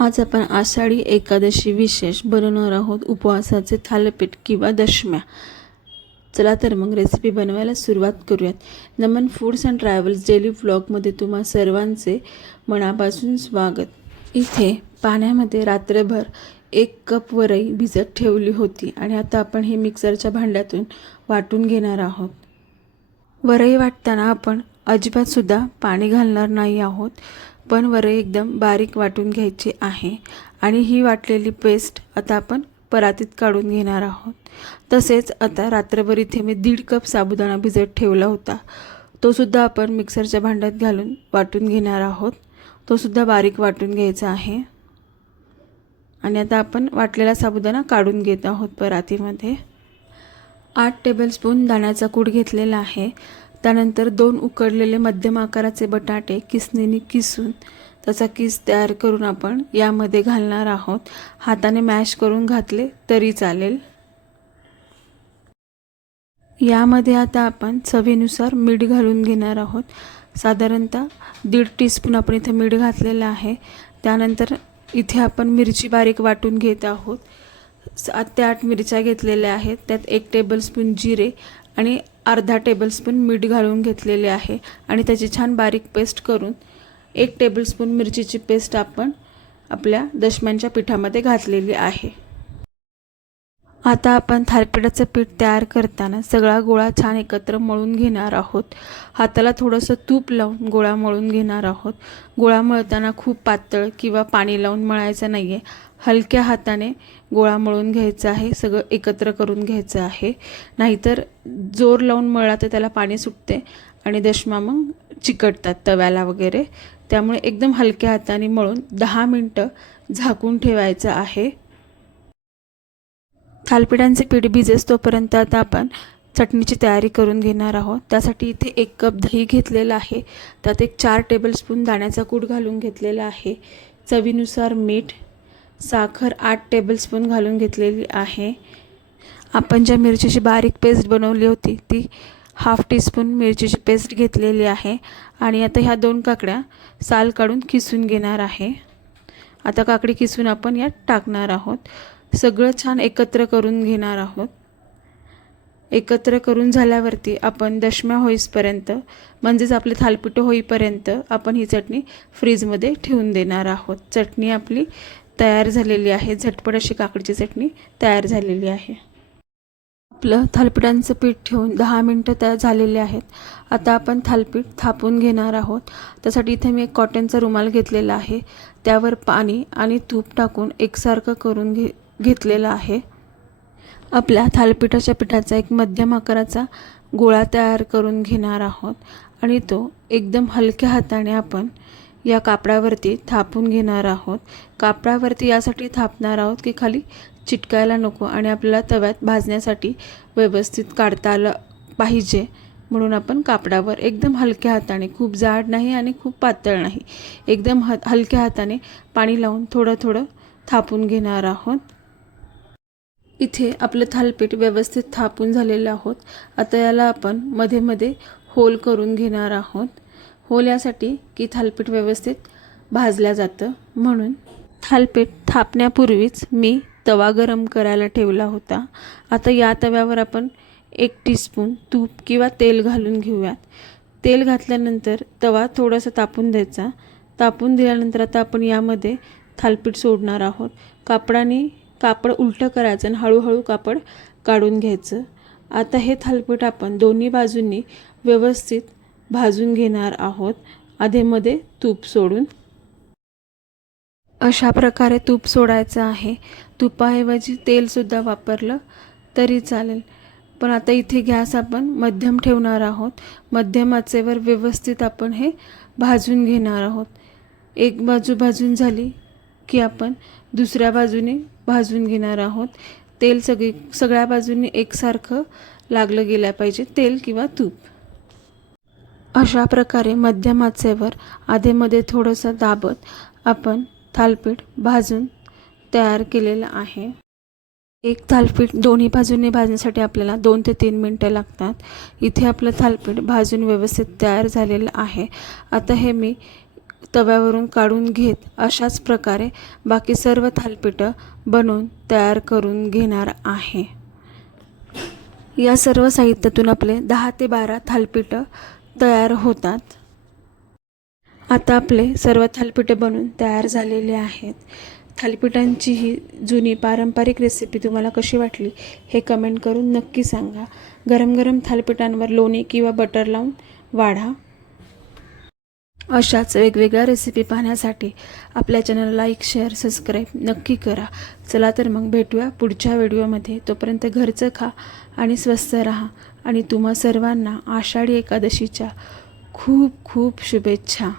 आज आपण आषाढी एकादशी विशेष बनवणार आहोत उपवासाचे थालपीठ किंवा दशम्या. चला तर मग रेसिपी बनवायला सुरुवात करूयात. Naman foods and travels daily व्लॉगमध्ये तुम्हा सर्वांचे मनापासून स्वागत. इथे पाण्यामध्ये रात्रभर एक कप वरई भिजत ठेवली होती आणि आता आपण हे मिक्सरच्या भांड्यातून वाटून घेणार आहोत. वरई वाटताना आपण अजिबातसुद्धा पाणी घालणार नाही आहोत पण वरे एकदम बारीक वाटून घ्यायची आहे. आणि ही वाटलेली पेस्ट आता आपण परातीत काढून घेणार आहोत. तसेच आता रात्रभर इथे मी दीड कप साबुदाणा भिजत ठेवला होता. तो सुद्धा आपण मिक्सरच्या भांड्यात घालून वाटून घेणार आहोत. तो सुद्धा बारीक वाटून घ्यायचा आहे. आणि आता आपण वाटलेला साबुदाणा काढून घेत आहोत परातीमध्ये. आठ टेबलस्पून दाण्याचा कूट घेतलेला आहे. त्यानंतर दोन उकडलेले मध्यम आकाराचे बटाटे किसणीने किसून त्याचा किस तयार करून आपण यामध्ये घालणार आहोत. हाताने मॅश करून घातले तरी चालेल. यामध्ये आता आपण चवीनुसार मीठ घालून घेणार आहोत. साधारणतः दीड टीस्पून आपण इथे मीठ घातलेलं आहे. त्यानंतर इथे आपण मिरची बारीक वाटून घेत आहोत. सात ते आठ मिरच्या घेतलेल्या आहेत. त्यात एक टेबलस्पून जिरे आणि अर्धा टेबलस्पून मीठ घालून घेतलेले आहे. आणि त्याची छान बारीक पेस्ट करून एक टेबलस्पून मिरचीची पेस्ट आपण आपल्या दशम्यांच्या पिठामध्ये घातलेली आहे. आता आपण थालपिठाचं पीठ तयार करताना सगळा गोळा छान एकत्र मळून घेणार आहोत. हाताला थोडंसं तूप लावून गोळा मळून घेणार आहोत. गोळा मळताना खूप पातळ किंवा पाणी लावून मळायचं नाही आहे हलक्या हाताने गोळा मळून घ्यायचा आहे सगळं एकत्र करून घ्यायचं आहे. नाहीतर जोर लावून मळला तर त्याला पाणी सुटते आणि दशमा मग चिकटतात तव्याला वगैरे. त्यामुळे एकदम हलक्या हाताने मळून दहा मिनटं झाकून ठेवायचं आहे. थालपिठांचे पीठ भिजेस तोपर्यंत आता आपण चटणीची तयारी करून घेणार आहोत. त्यासाठी इथे एक कप दही घेतलेलं आहे. त्यात एक चार टेबलस्पून दाण्याचा कूट घालून घेतलेला आहे. चवीनुसार मीठ साखर आठ टेबलस्पून घालून घेतलेली आहे. आपण ज्या मिरचीची बारीक पेस्ट बनवली होती ती हाफ टीस्पून मिरचीची पेस्ट घेतलेली आहे. आणि आता ह्या दोन काकड्या साल काढून किसून घेणार आहे. आता काकडी किसून आपण यात टाकणार आहोत. सगळं छान एकत्र करून घेणार आहोत. एकत्र करून झाल्यावरती आपण दशम्या होईसपर्यंत म्हणजेच आपले थालपिटं होईपर्यंत आपण ही चटणी फ्रीजमध्ये ठेवून देणार आहोत. चटणी आपली तयार झालेली आहे. झटपट अशी काकडीची चटणी तयार झालेली आहे. आपलं थालपिठांचं पीठ ठेवून दहा मिनटं तयार झालेले आहेत. आता आपण थालपीठ थापून घेणार आहोत. त्यासाठी इथे मी एक कॉटनचा रुमाल घेतलेला आहे. त्यावर पाणी आणि तूप टाकून एकसारखं करून घे घेतलेला आहे. आपल्या थालपिठाच्या पिठाचा एक मध्यम आकाराचा गोळा तयार करून घेणार आहोत आणि तो एकदम हलक्या हाताने आपण या कापडावरती थापून घेणार आहोत. कापडावरती यासाठी थापणार आहोत की खाली चिटकायला नको आणि आपल्याला तव्यात भाजण्यासाठी व्यवस्थित काढता आलं पाहिजे म्हणून आपण कापडावर एकदम हलक्या हाताने खूप जाड नाही आणि खूप पातळ नाही एकदम ह हलक्या हाताने पाणी लावून थोडं थोडं थापून घेणार आहोत. इथे आपलं थालपीठ व्यवस्थित थापून झालेलं आहोत. आता याला आपण मध्ये मध्ये होल करून घेणार आहोत. होल यासाठी की थालपीठ व्यवस्थित भाजल्या जातं. म्हणून थालपीठ थापण्यापूर्वीच मी तवा गरम करायला ठेवला होता. आता या तव्यावर आपण एक टीस्पून तूप किंवा तेल घालून घेऊयात. तेल घातल्यानंतर तवा थोडासा तापून द्यायचा. तापून दिल्यानंतर आता आपण यामध्ये थालपीठ सोडणार आहोत. कापडाने कापड उलटं करायचं आणि हळूहळू कापड काढून घ्यायचं. आता हे थालपीठ आपण दोन्ही बाजूंनी व्यवस्थित भाजून घेणार आहोत. आधेमध्ये तूप सोडून. अशा प्रकारे तूप सोडायचं आहे. तुपाऐवजी तेलसुद्धा वापरलं तरी चालेल. पण आता इथे गॅस आपण मध्यम ठेवणार आहोत. मध्यम आचेवर व्यवस्थित आपण हे भाजून घेणार आहोत. एक बाजू भाजून झाली की आपण दुसऱ्या बाजूने भाजून घेणार आहोत. तेल सगळी सगळ्या बाजूंनी एकसारखं लागलं गेलं पाहिजे. तेल किंवा तूप. अशा प्रकारे मध्यम आचेवर आधेमध्ये थोडंसं दाबत आपण थालपीठ भाजून तयार केलेलं आहे. एक थालपीठ दोन्ही बाजूंनी भाजण्यासाठी आपल्याला दोन ते तीन मिनटं लागतात. इथे आपलं थालपीठ भाजून व्यवस्थित तयार झालेलं आहे. आता हे मी तव्यावरून काढून घेत अशाच प्रकारे बाकी सर्व थालपिठं बनवून तयार करून घेणार आहे. या सर्व साहित्यातून आपले दहा ते बारा थालपिठं तयार होतात. आता आपले सर्व थालपिठे बनून तयार झालेले आहेत. थालीपीठांची ही जुनी पारंपरिक रेसिपी तुम्हाला कशी वाटली हे कमेंट करून नक्की सांगा. गरम गरम थालीपीठांवर लोणी किंवा बटर लावून वाढा. अशाच वेगवेगळ्या रेसिपी पाहण्यासाठी आपल्या चॅनल लाईक शेअर सबस्क्राईब नक्की करा. चला तर मग भेटूया पुढच्या व्हिडिओमध्ये तोपर्यंत घरचं खा आणि स्वस्त राहा. आणि तुम्हा सर्वांना आषाढी एकादशीच्या खूप खूप शुभेच्छा.